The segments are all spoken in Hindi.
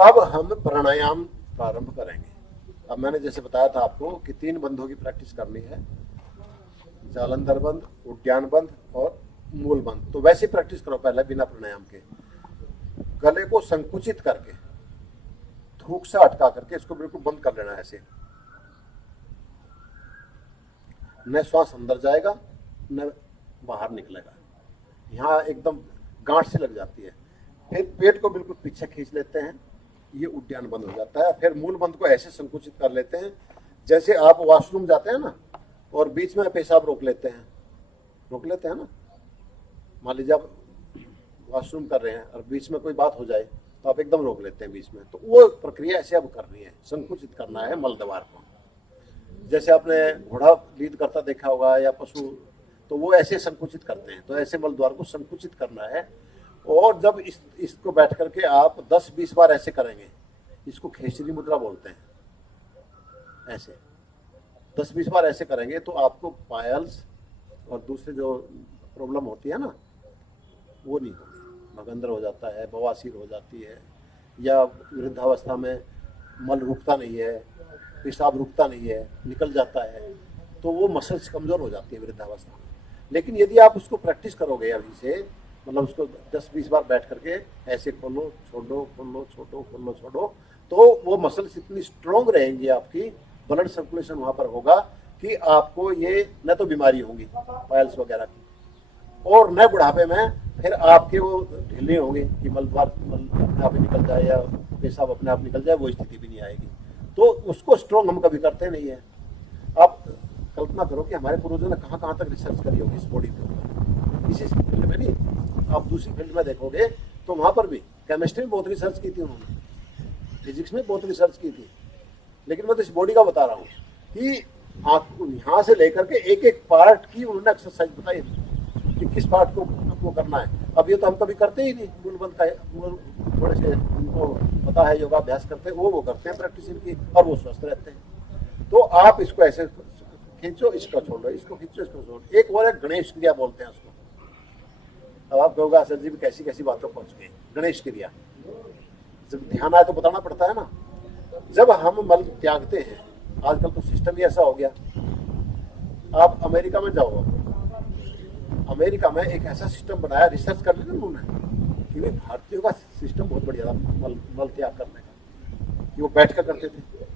अब हम प्राणायाम प्रारंभ करेंगे। अब मैंने जैसे बताया था आपको कि 3 बंधों की प्रैक्टिस करनी है, जालंधर बंध, उद्यान बंध और मूल बंध। तो वैसे प्रैक्टिस करो पहले बिना प्राणायाम के। गले को संकुचित करके, थूक से अटका करके इसको बिल्कुल बंद कर लेना है ऐसे। न श्वास अंदर जाएगा न बाहर निकलेगा, यहाँ एकदम गांठ से लग जाती है। फिर पेट को बिल्कुल पीछे खींच लेते हैं, ये उद्यान बंद हो जाता है। फिर मूल बंद को ऐसे संकुचित कर लेते हैं जैसे आप वॉशरूम जाते हैं ना और बीच में पेशाब रोक लेते हैं ना। मान लीजिए आप वॉशरूम कर रहे हैं और बीच में कोई बात हो जाए तो आप एकदम रोक लेते हैं बीच में, तो वो प्रक्रिया ऐसे अब करनी है, संकुचित करना है मल द्वार को। जैसे आपने घोड़ा लीद करता देखा होगा या पशु, तो वो ऐसे संकुचित करते हैं, तो ऐसे मल द्वार को संकुचित करना है। और जब इसको बैठ करके आप 10-20 बार ऐसे करेंगे, इसको खेचरी मुद्रा बोलते हैं। ऐसे 10-20 बार ऐसे करेंगे तो आपको पायल्स और दूसरे जो प्रॉब्लम होती है ना वो नहीं होगी। भगंदर हो जाता है, बवासीर हो जाती है, या वृद्धावस्था में मल रुकता नहीं है, पेशाब रुकता नहीं है, निकल जाता है, तो वो मसल्स कमज़ोर हो जाती है वृद्धावस्था में। लेकिन यदि आप उसको प्रैक्टिस करोगे अभी से, मतलब उसको 10-20 बार बैठ करके ऐसे खोलो छोड़ो, खोलो छोड़ो, खोलो छोड़ो, तो वो मसल्स इतनी स्ट्रॉन्ग रहेंगी, आपकी ब्लड सर्कुलेशन वहाँ पर होगा कि आपको ये न तो बीमारी होगी पायल्स वगैरह की, और न बुढ़ापे में फिर आपके वो ढीले होंगे कि मल अपने आप निकल जाए या पेशाब अपने आप निकल जाए, वो स्थिति भी नहीं आएगी। तो उसको स्ट्रॉन्ग हम कभी करते नहीं है। आप कल्पना करो कि हमारे पूर्वजों ने कहाँ कहाँ तक रिसर्च करी होगी इस बॉडी के ऊपर, इसी फील्ड में नहीं, आप दूसरी फील्ड में देखोगे तो वहाँ पर भी केमिस्ट्री में बहुत रिसर्च की थी उन्होंने, फिजिक्स में बहुत रिसर्च की थी। लेकिन मैं तो इस बॉडी का बता रहा हूँ कि आपको यहाँ से लेकर के एक एक पार्ट की उन्होंने एक्सरसाइज बताई कि किस पार्ट को आपको करना है। अब ये तो हम कभी करते ही नहीं, मूल बंद का थोड़े से उनको पता है, योगाभ्यास करते हैं, वो करते हैं प्रैक्टिस इनकी, और वो स्वस्थ रहते हैं। तो आप इसको ऐसे खींचो, इसको छोड़ो, इसको खींचो, इसको छोड़ो। एक और एक गणेश क्रिया बोलते हैं उसको। अब आप कहोगे सर जी भी कैसी कैसी बातों पहुंच गई। गणेश क्रिया जब ध्यान आए तो बताना पड़ता है ना। जब हम मल त्यागते हैं, आजकल तो सिस्टम ही ऐसा हो गया, आप अमेरिका में जाओ, अमेरिका में एक ऐसा सिस्टम बनाया, रिसर्च कर लिया उन्होंने कि भाई भारतीयों का सिस्टम बहुत बढ़िया था मल त्याग करने का, कि वो बैठ कर करते थे।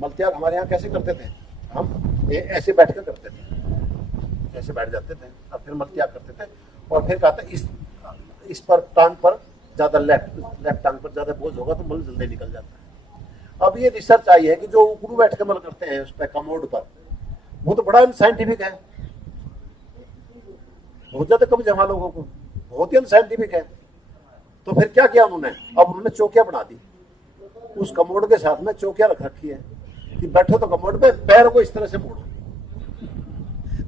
मल त्याग हमारे यहाँ कैसे करते थे, हम ऐसे बैठ कर करते थे, ऐसे बैठ जाते थे और फिर मल त्याग करते थे। और फिर कहते इस पर टांग पर ज्यादा लेफ्ट टांग पर ज्यादा बोझ होगा तो मल जल्दी निकल जाता है। अब ये रिसर्च आई है कि जो उकड़ू बैठ के मल करते हैं उस पर कमोड पर, वो तो बड़ा साइंटिफिक है, बहुत ज्यादा कम जमा लोगों को, बहुत ही अनसाइंटिफिक है। तो फिर क्या किया उन्होंने, अब उन्होंने चौकियां बना दी, उस कमोड के साथ में चौकियां रख रखी है कि बैठो तो कमोड पे, पैर को इस तरह से मोड़ो।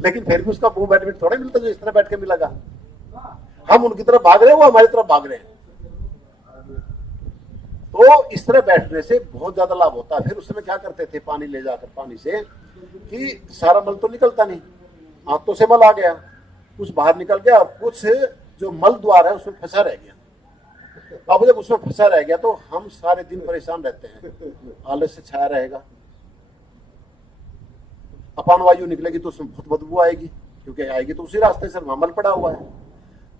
लेकिन फिर भी उसका मुंह बेनिफिट थोड़ा मिलता जो इस तरह बैठ के मिलेगा। हम उनकी तरफ भाग रहे हैं, वो हमारी तरफ भाग रहे हैं। तो इस तरह बैठने से बहुत ज्यादा लाभ होता है। फिर उस समय क्या करते थे, पानी ले जाकर पानी से कि सारा मल तो निकलता नहीं, आंतों से मल आ गया, कुछ बाहर निकल गया और कुछ जो मल द्वार है उसमें फंसा रह गया। अब जब उसमें फंसा रह गया तो हम सारे दिन परेशान रहते हैं, आलस से छाया रहेगा, अपान वायु निकलेगी तो उसमें बहुत बदबू आएगी, क्योंकि आएगी तो उसी रास्ते से मल पड़ा हुआ है।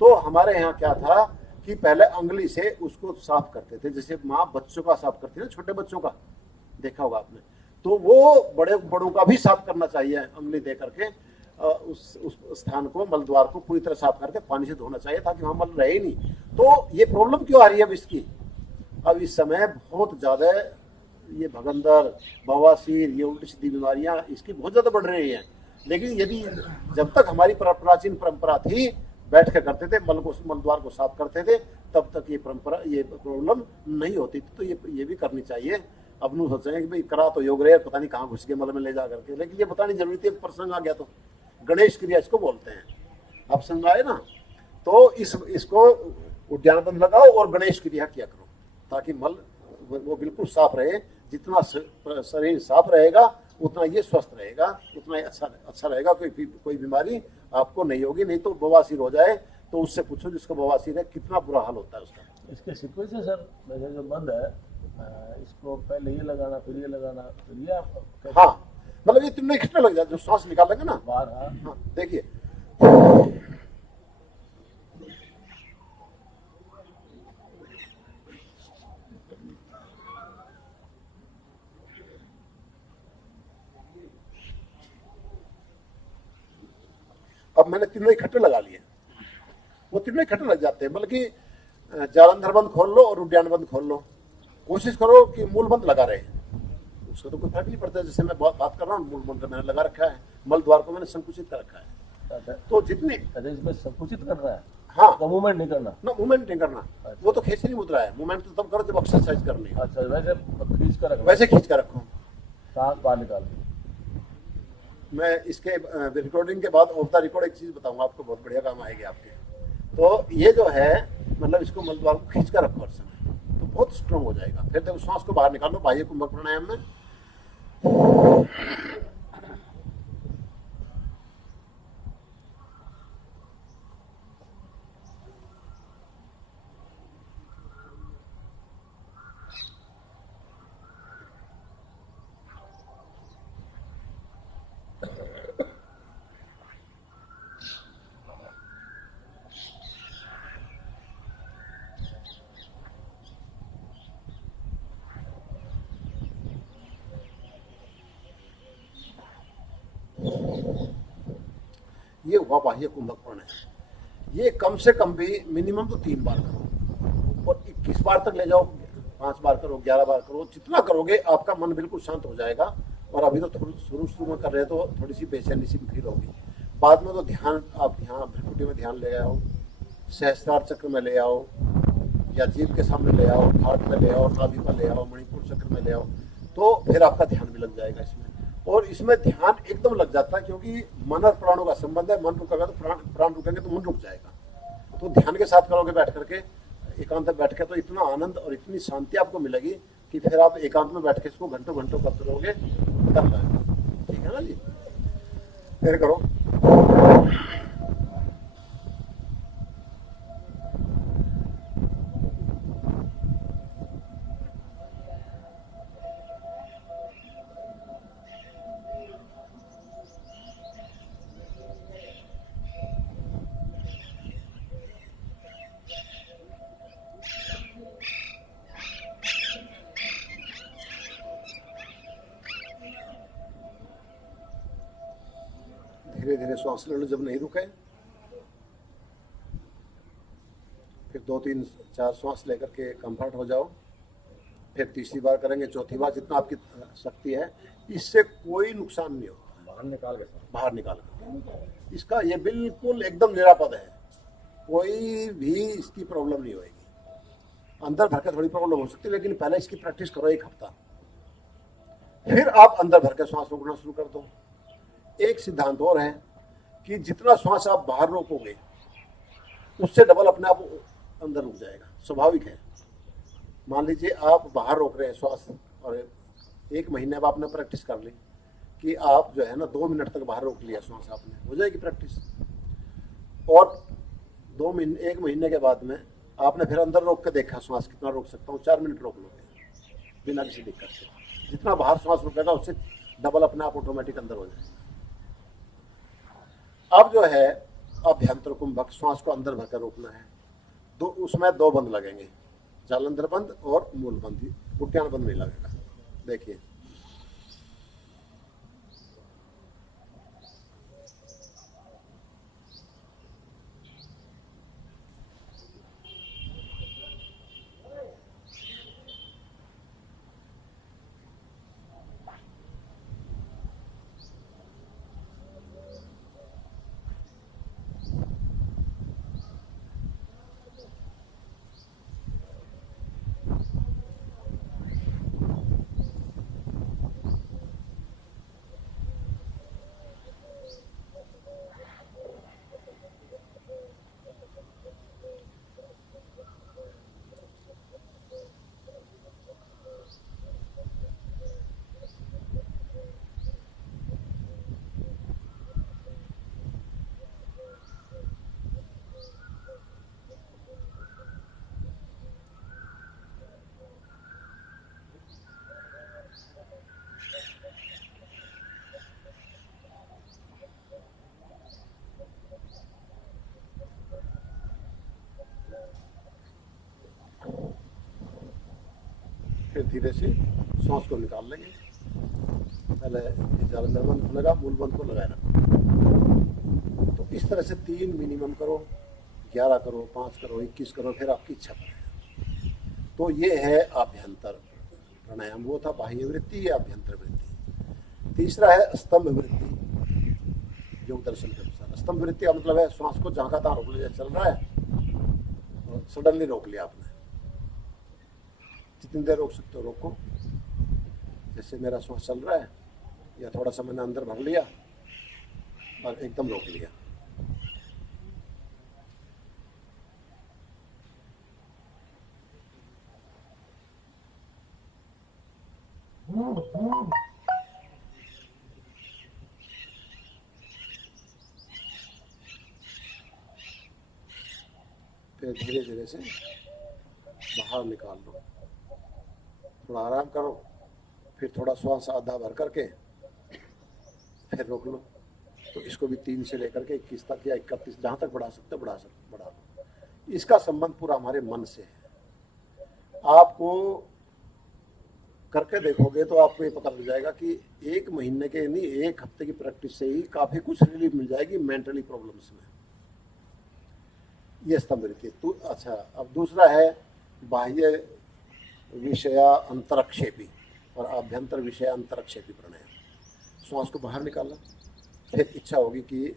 तो हमारे यहाँ क्या था कि पहले अंगुली से उसको साफ करते थे, जैसे माँ बच्चों का साफ करती है ना, छोटे बच्चों का देखा होगा आपने, तो वो बड़ों का भी साफ करना चाहिए, अंगुली दे करके उस स्थान को, मल द्वार को पूरी तरह साफ करके पानी से धोना चाहिए ताकि वहां मल रहे ही नहीं। तो ये प्रॉब्लम क्यों आ रही है अब इसकी, अब इस समय बहुत ज्यादा ये भगंदर, बवासीर, ये उल्टी सीधी बीमारियां इसकी बहुत ज्यादा बढ़ रही हैं। लेकिन यदि जब तक हमारी प्राचीन परंपरा थी, बैठ कर करते थे, मल द्वार को साफ करते थे, तब तक ये परंपरा, ये प्रॉब्लम नहीं होती थी। तो ये भी करनी चाहिए। अब नहीं सोचेंगे कि भाई करा तो योग रहे, पता नहीं कहाँ घुस गए मल में ले जा करके, लेकिन ये बतानी जरूरी थी, प्रसंग आ गया तो। गणेश क्रिया इसको बोलते हैं, आप समझ आए ना। तो इसको उद्यान बंध लगाओ और गणेश क्रिया किया करो ताकि मल वो बिल्कुल साफ रहे। जितना शरीर साफ रहेगा उतना ये स्वस्थ रहेगा, उतना ही अच्छा रहेगा, कोई बीमारी आपको नहीं होगी। नहीं तो बवासीर हो जाए तो उससे पूछो जिसको बवासीर है, कितना बुरा हाल होता है उसका। इसके सीक्वेंस है सर, वैसे जो बंद है इसको पहले ये लगाना, फिर ये लगाना, फिर ये आप कैसे हाँ, मतलब ये तीनों इकट्ठे लग जाए, जो सांस निकालेंगे ना। बाहर? हाँ, हाँ, देखिए। अब मैंने तीनों इकट्ठे लगा लिए, वो तीनों इकट्ठे लग जाते हैं। मतलब कि जालंधर बंद खोल लो और उद्यान बंद खोल लो, कोशिश करो कि मूल बंद लगा रहे, उसका तो कोई फर्क नहीं पड़ता। जैसे मैं बात कर रहा हूँ, मूल बंद का मैंने लगा रखा है, मल द्वार को मैंने संकुचित कर रखा है। अच्छा, तो जितनी अच्छा इसमें संकुचित करना है, हाँ तो मूवमेंट नहीं करना। ना, मूवमेंट नहीं करना। अच्छा। वो तो खींचनी मुद्रा है, मूवमेंट तो तब करो जब एक्सरसाइज करनी है। अच्छा, वैसे खींच कर रखना, वैसे खींच कर रखो। सांस बाहर निकाल दी। मैं इसके रिकॉर्डिंग के बाद ऑफ द रिकॉर्ड एक चीज बताऊंगा आपको, बहुत बढ़िया काम आएगी आपके। तो ये जो है, मतलब इसको मल द्वार को खींच कर रखो हर समय, तो बहुत स्ट्रांग हो जाएगा। फिर देखो सांस को बाहर निकालो बाह्य कुंभक प्राणायाम में। ये हुआ बाह्य कुंभक प्राणायाम। ये कम से कम भी मिनिमम तो 3 बार करो, और 21 बार तक ले जाओ। 5 बार करो, 11 बार करो, जितना करोगे आपका मन बिल्कुल शांत हो जाएगा। और अभी तो शुरू शुरू में कर रहे तो थोड़ी सी बेचैनी सी फील होगी, बाद में तो ध्यान, आप यहाँ भ्रिकुटी में ध्यान ले आओ, सहस्त्रार चक्र में ले आओ, या जीभ के सामने ले आओ, हार्ट में ले आओ, नाभि पर ले आओ, मणिपुर चक्र में ले आओ, तो फिर आपका ध्यान भी लग जाएगा इसमें। और इसमें ध्यान एकदम लग जाता है, क्योंकि मन और प्राणों का संबंध है। मन रुकेगा तो प्राण रुकेंगे तो मन रुक जाएगा। तो ध्यान के साथ करोगे बैठ करके, एकांत में बैठ के, तो इतना आनंद और इतनी शांति आपको मिलेगी कि फिर आप एकांत में बैठ के इसको घंटों घंटों करते रहोगे, करना है। ठीक है ना जी, फिर करो। धीरे धीरे श्वास ले लो, जब नहीं रुके फिर 2 3 4 श्वास लेकर के कंफर्ट हो जाओ। फिर तीसरी बार करेंगे, चौथी बार, जितना आपकी शक्ति है। इससे कोई नुकसान नहीं होता, बाहर निकाल कर इसका ये बिल्कुल एकदम निरापद है, कोई भी इसकी प्रॉब्लम नहीं होगी। अंदर भर के थोड़ी प्रॉब्लम हो सकती है, लेकिन पहले इसकी प्रैक्टिस करो 1 हफ्ता, फिर आप अंदर भर के श्वास रोकना शुरू कर दो। एक सिद्धांत और है कि जितना श्वास आप बाहर रोकोगे उससे डबल अपने आप अंदर रुक जाएगा, स्वाभाविक है। मान लीजिए आप बाहर रोक रहे हैं श्वास, और 1 महीने बाद आपने प्रैक्टिस कर ली कि आप जो है ना 2 मिनट तक बाहर रोक लिया श्वास, आपने, हो जाएगी प्रैक्टिस। और 1 महीने के बाद में आपने फिर अंदर रोक के देखा श्वास कितना रोक सकता हूँ, 4 मिनट रोक लोगे बिना किसी दिक्कत के। जितना बाहर श्वास रुकेगा उससे डबल अपने आप ऑटोमेटिक अंदर हो जाएगा। अब जो है अभ्यंतर कुंभक, श्वास को अंदर भरकर रोकना है। उसमें 2 बंद लगेंगे, जालंधर बंद और मूल बंद, उद्यान बंद नहीं लगेगा। देखिए, फिर धीरे से सांस को निकाल लेंगे। पहले जालंधर बंद खुलेगा, मूल बंद को लगाए रखो। तो इस तरह से 3 मिनिमम करो, 11 करो, 5 करो, 21 करो, फिर आपकी इच्छा पर है। तो ये है आभ्यंतर प्राणायाम। वो था बाह्य वृत्ति, ये आभ्यंतर वृत्ति। तीसरा है स्तंभ वृत्ति। योग दर्शन के अनुसार स्तंभ वृत्ति का मतलब है श्वास को जहाँ का तहाँ रोक लिया, चल रहा है और सडनली रोक लिया आपने। जितनी देर रोक सकते हो रोको। जैसे मेरा श्वास चल रहा है, या थोड़ा सा मैंने अंदर भर लिया और एकदम रोक लिया। फिर धीरे धीरे से बाहर निकाल लो, थोड़ा आराम करो, फिर थोड़ा श्वास आधा भर करके फिर रोक लो। तो इसको भी 3 से लेकर के 21 तक या 31 जहाँ तक बढ़ा सकते बढ़ा लो। इसका संबंध पूरा हमारे मन से है। आपको करके देखोगे तो आपको ये पता लग जाएगा कि 1 महीने के नहीं 1 हफ्ते की प्रैक्टिस से ही काफ़ी कुछ रिलीफ मिल जाएगी मेंटली प्रॉब्लम्स में। ये स्तंभ वृत्ति। तो अच्छा, अब दूसरा है बाह्य विषय अंतरक्षेपी और आभ्यंतर विषय अंतरक्षेपी प्राणायाम। श्वास को बाहर निकालना, फिर इच्छा होगी कि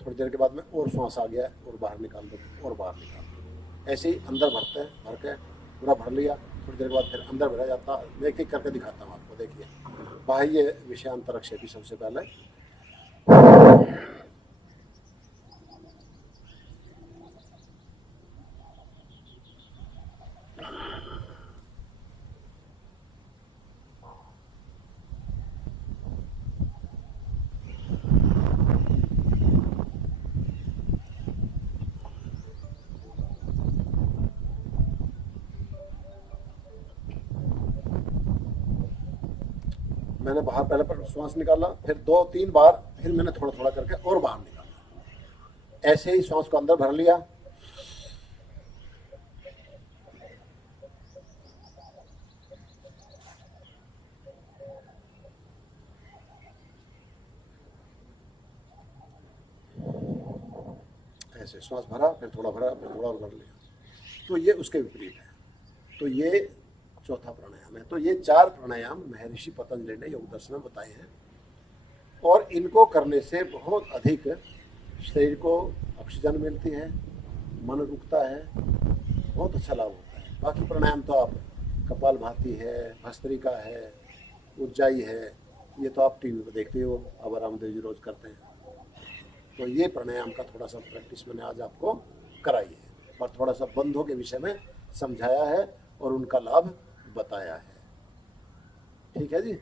थोड़ी देर के बाद में और श्वास आ गया और बाहर निकाल दो और बाहर निकाल दो। ऐसे ही अंदर भरते हैं, भर के पूरा भर लिया, थोड़ी देर के बाद फिर अंदर भरा जाता है। मैं एक-एक करके दिखाता हूँ आपको। देखिए, बाह्य विषय अंतरक्षेपी सबसे पहले। मैंने बाहर पहले पर श्वास निकाला, फिर 2-3 बार, फिर मैंने थोड़ा थोड़ा करके और बाहर निकाला। ऐसे ही श्वास को अंदर भर लिया, ऐसे श्वास भरा, फिर थोड़ा भरा, फिर थोड़ा और भर लिया। तो ये उसके विपरीत है। तो ये चौथा प्राणायाम है। तो ये 4 प्राणायाम महर्षि पतंजलि ने योग दर्शन में बताए हैं, और इनको करने से बहुत अधिक शरीर को ऑक्सीजन मिलती है, मन रुकता है, बहुत अच्छा लाभ होता है। बाकी प्राणायाम तो आप कपालभाति है, भस्त्रिका है, उज्जाई है, ये तो आप टीवी पर देखते हो, अब रामदेव जी रोज करते हैं। तो ये प्राणायाम का थोड़ा सा प्रैक्टिस मैंने आज आपको कराई है और थोड़ा सा बंधों के विषय में समझाया है और उनका लाभ बताया है। ठीक है जी।